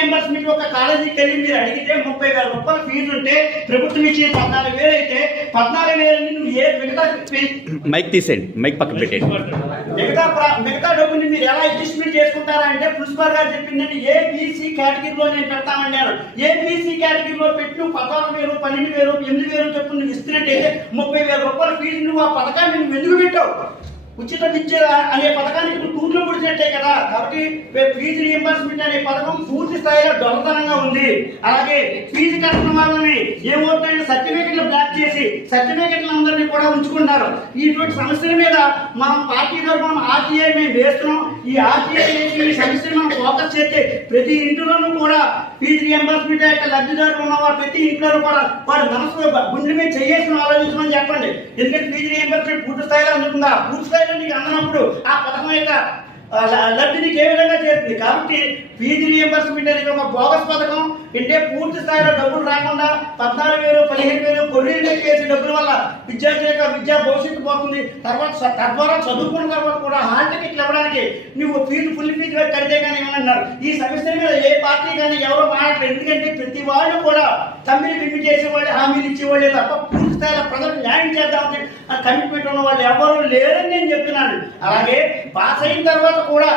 Reimbursement ఒక కాలేజీకి వెళ్ళి మీరు అడిగితే ముప్పై వేల రూపాయలు ఫీజు ఉంటే ప్రభుత్వం ఇచ్చే పద్నాలుగు వేలు అయితే పద్నాలుగు వేలు నువ్వు ఏ మిగతా మైక్ తీసేయండి. మైక్ పక్కన పెట్టండి మిగతా మిగతా డబ్బుని మీరు ఎలా అడ్జస్ట్మెంట్ చేసుకుంటారా అంటే ప్రిన్సిపల్ గారు చెప్పిందండి ఏ బీసీ కేటగిరీలో నేను పెడతామన్నారు ఏ బీసీ కేటగిరీలో పెట్టి నువ్వు పదహారు వేలు పన్నెండు వేలు ఎనిమిది వేలు చెప్పు నువ్వు ఇస్తున్నట్టయితే ముప్పై వేల రూపాయల ఫీజు నువ్వు ఆ పథకాన్ని నువ్వు ఎందుకు పెట్టావు? ఉచిత విద్య అనే పథకాన్ని ఇప్పుడు తూర్లు పుడిచినట్టే కదా. కాబట్టి ఫీజు రియంబర్స్మెంట్ అనే పథకం పూర్తి స్థాయిలో దొంగతనంగా ఉంది. అలాగే ఫీజు కట్టడం వల్లనే ఏమవుతాయంటే సర్టిఫికెట్లు బ్లాక్ చేసి సర్టిఫికెట్లు అందరినీ కూడా ఉంచుకుంటారు ఇటువంటి సమస్యల మీద మనం పార్టీ తరఫున ఆర్టీఐ మేము వేస్తున్నాం. ఈ ఆర్టీఐ ఈ సమస్యను మనం ఫోకస్ చేస్తే ప్రతి ఇంటిలోనూ కూడా ఫీజు రియంబర్స్మెంట్ యొక్క లబ్ధిదారులు ఉన్నవారు ప్రతి ఇంట్లో కూడా వారి మనసు గుండె మీద చేయాల్సిన ఆలోచించమని చెప్పండి. ఎందుకంటే ఫీజు రియంబర్స్మెంట్ పూర్తి స్థాయిలో అందుతుందా పూర్తి స్థాయిలో నీకు అందనప్పుడు ఆ పథకం యొక్క లబ్ధి నీకు ఏ విధంగా చేస్తుంది కాబట్టి ఫీజు రియంబర్స్మెంట్ అనేది ఒక బోగస్ పథకం. అంటే పూర్తి స్థాయిలో డబ్బులు రాకుండా పద్నాలుగు వేలు పదిహేను వేలు కొరీలు చేసే డబ్బుల వల్ల విద్యార్థుల యొక్క విద్యా భవిష్యత్తు పోతుంది. తర్వాత తద్వారా చదువుకున్న తర్వాత కూడా హాల్ టికెట్లు ఇవ్వడానికి నువ్వు ఫీజు ఫుల్ ఫీజు కడితే కానీ ఏమన్నారు? ఈ సమస్య మీద ఏ పార్టీ కానీ ఎవరు మాట్లాడలేదు ఎందుకంటే ప్రతి వాళ్ళు కూడా తమ్మిని బిమ్మి చేసేవాళ్ళు హామీలు ఇచ్చేవాళ్ళే తప్ప పూర్తి స్థాయిలో ప్రజలు న్యాయం చేద్దామని ఆ కమిట్మెంట్ ఉన్న వాళ్ళు ఎవరు లేరని నేను చెప్తున్నాను. అలాగే పాస్ అయిన తర్వాత కూడా